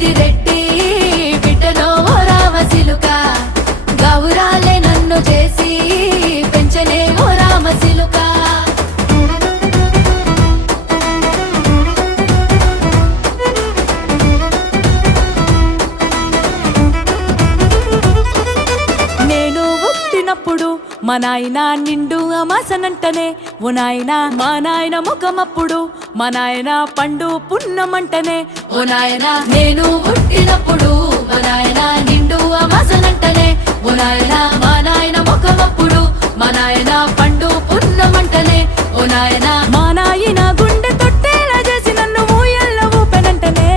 పెద్దిరెడ్డి బిడ్డలో ఓ రామసిలుక గౌరాలే నన్ను చేసి పెంచనే ఓ రామసిలుక నేను పుట్టినప్పుడు మా నాయన నిండు అమాసనంటనే ఓ నాయన మా నాయన ముఖమప్పుడు మా నాయన పండు పున్నమంటనే ఓ నాయన నేను పుట్టినప్పుడు మా నాయన నిండు అమాసనంటనే ఓ నాయన మా నాయన ముఖమప్పుడు మా నాయన పండు పున్నమంటనే ఓ నాయన మా నాయన గుండె